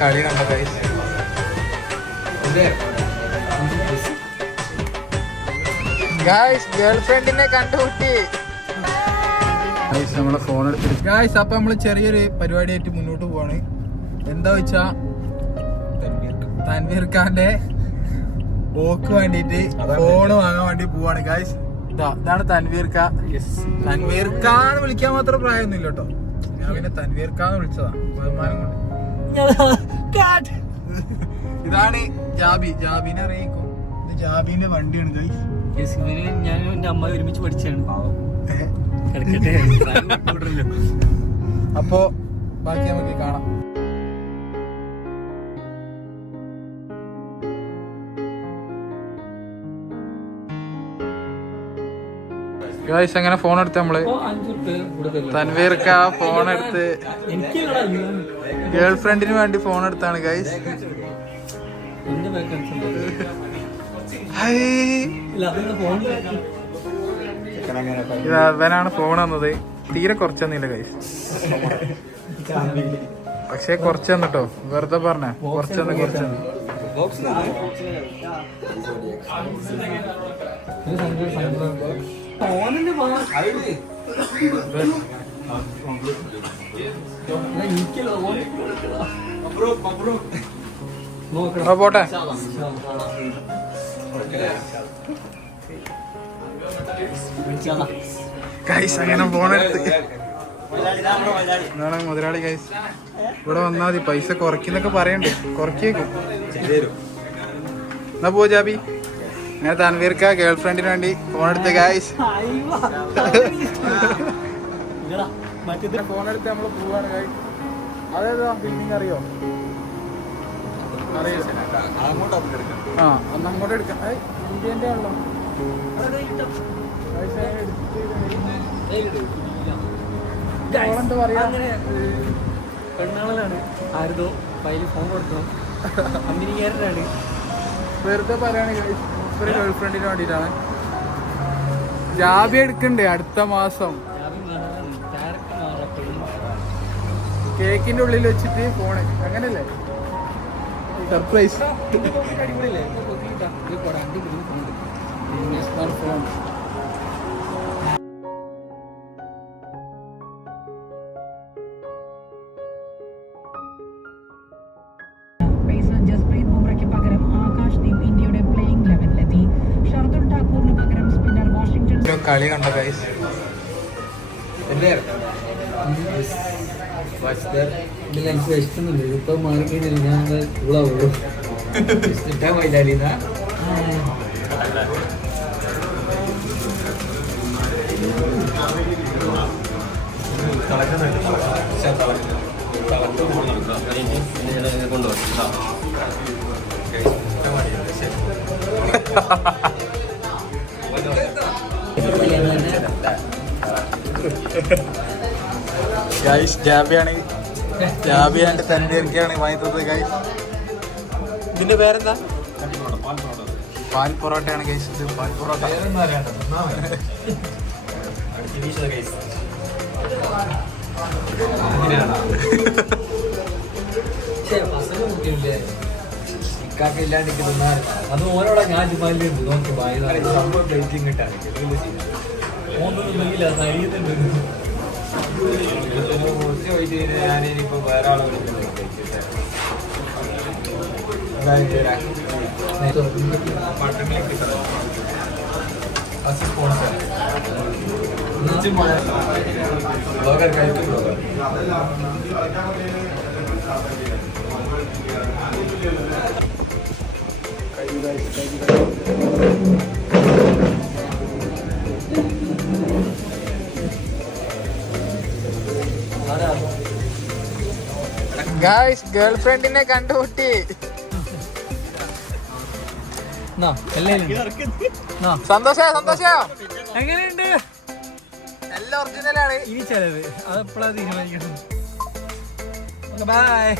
കളി കണ്ട guys guys girl ഫ്രണ്ടിനെ കണ്ടുമുട്ടി. ഗായ്സ് നമ്മളെ ഫോൺ എടുത്തിട്ട് ഗായ്സ് അപ്പൊ നമ്മൾ ചെറിയൊരു പരിപാടിയായിട്ട് മുന്നോട്ട് പോവാണ്. എന്താ വെച്ചാ തൻവീർ ഖാന്റെ ഓക്ക് വേണ്ടിട്ട് ഫോണ് വാങ്ങാൻ വേണ്ടി പോവാണ് ഗായ്സ് ഇതാ ഇതാണ് തൻവീർക്ക തൻവീർക്കാന്ന് വിളിക്കാൻ മാത്രം പ്രായമൊന്നും ഇല്ല കേട്ടോ. ഞാൻ പിന്നെ തൻവീർ എന്ന് വിളിച്ചതാ ബഹുമാനം കൊണ്ട്. ഇതാണ് ജാബി. ജാബിനെ അറിയിക്കും. ഇത് ജാബിന്റെ വണ്ടിയാണ് ഗൈസ് ഞാൻ എന്റെ അമ്മ ഒരുമിച്ച് പഠിച്ചാണ്. അപ്പോ ബാക്കി നമുക്ക് കാണാം. ഗായ്സ് അങ്ങനെ ഫോൺ എടുത്ത് നമ്മൾ? തൻവീർക്ക ഫോൺ എടുത്ത് ഗേൾ ഫ്രണ്ടിന് വേണ്ടി ഫോൺ എടുത്താണ് ഗായ്സ് അവനാണ് ഫോൺ വന്നത് തീരെ കുറച്ചൊന്നുമില്ല ഗൈസ് പക്ഷെ കുറച്ച് തന്നിട്ടോ? വെറുതെ പറഞ്ഞ. നോക്കണം ആ പോട്ടെ. ഗൈസ് അങ്ങനെ ഫോൺ എടുത്ത്. ഇതാണ് മുതലാളി ഗൈസ് ഇവിടെ വന്നാൽ മതി. പൈസ കുറയ്ക്കുന്നൊക്കെ പറയണ്ടേ. കുറയ്ക്കേക്കും. എന്നാ പോ ജാബി? അങ്ങനെ തൻവീർക്ക ഗേൾ ഫ്രണ്ടിന് വേണ്ടി ഫോൺ എടുത്ത് ഗായ്സ് മറ്റേ ഫോൺ എടുത്ത് നമ്മൾ പോവാണ് ഗൈസ് അതേതാ ബിൽഡിംഗ് അറിയോ? ആ ഒന്ന് അങ്ങോട്ട് എടുക്കാം. ആണല്ലോ. പറയാ? പെണ്ണാളാണ് ആരുതോ കയ്യിൽ ഫോൺ കൊടുക്കണം അമ്മിനിക്കാരനാണ്. വെറുതെ പറയാണ് ഗൈസ് ഒരു ഗേൾ ഫ്രണ്ടിന് വേണ്ടിയിട്ടാണ്. ജാബി എടുക്കണ്ടേ അടുത്ത മാസം. കേക്കിന്റെ ഉള്ളിൽ വെച്ചിട്ട് ഫോണ് അങ്ങനല്ലേ? സർപ്രൈസ് അടിപൊളിയല്ലേ? കളി കണ്ട ഗൈസ് എനിക്ക് വിശക്കുന്നുണ്ട് ഇപ്പൊ മാറിക്കഴിഞ്ഞാൽ ഞാൻ കൂളാവുള്ളൂ ഗൈസ് ജാബിയാണ് ജാബിയാണ്ട് തൻവീർക്കാണ് വാങ്ങി തന്നത് ഗൈസ് ഇതിന്റെ പേരെന്താ? പാൽ പൊറോട്ടയാണ് ഗൈസ് ഇത് പാൽ പൊറോട്ട ഇല്ലാണ്ട് അത് ഓരോടെ ഞാൻ ജുമാലിലുണ്ട് നോക്കി സംഭവം പ്ലേറ്റിംഗ് കിട്ടാണ് ഓന്നുണ്ടെങ്കിൽ അത് അറിയുന്നുണ്ട് ഞാനിപ്പോ വേറെ ആളെ ബ്ലോഗർ കഴിക്കും ബ്ലോഗർ. ഗൈസ് ഗേൾ ഫ്രണ്ടിനെ കണ്ടുമുട്ടി സന്തോഷ സന്തോഷ. എങ്ങനെയുണ്ട്? എല്ലാം ഒറിജിനലാണ് ഇനി ചെലവ്. അതെപ്പോഴാണ് തീരുമാനിക്കുന്നത്? ബൈ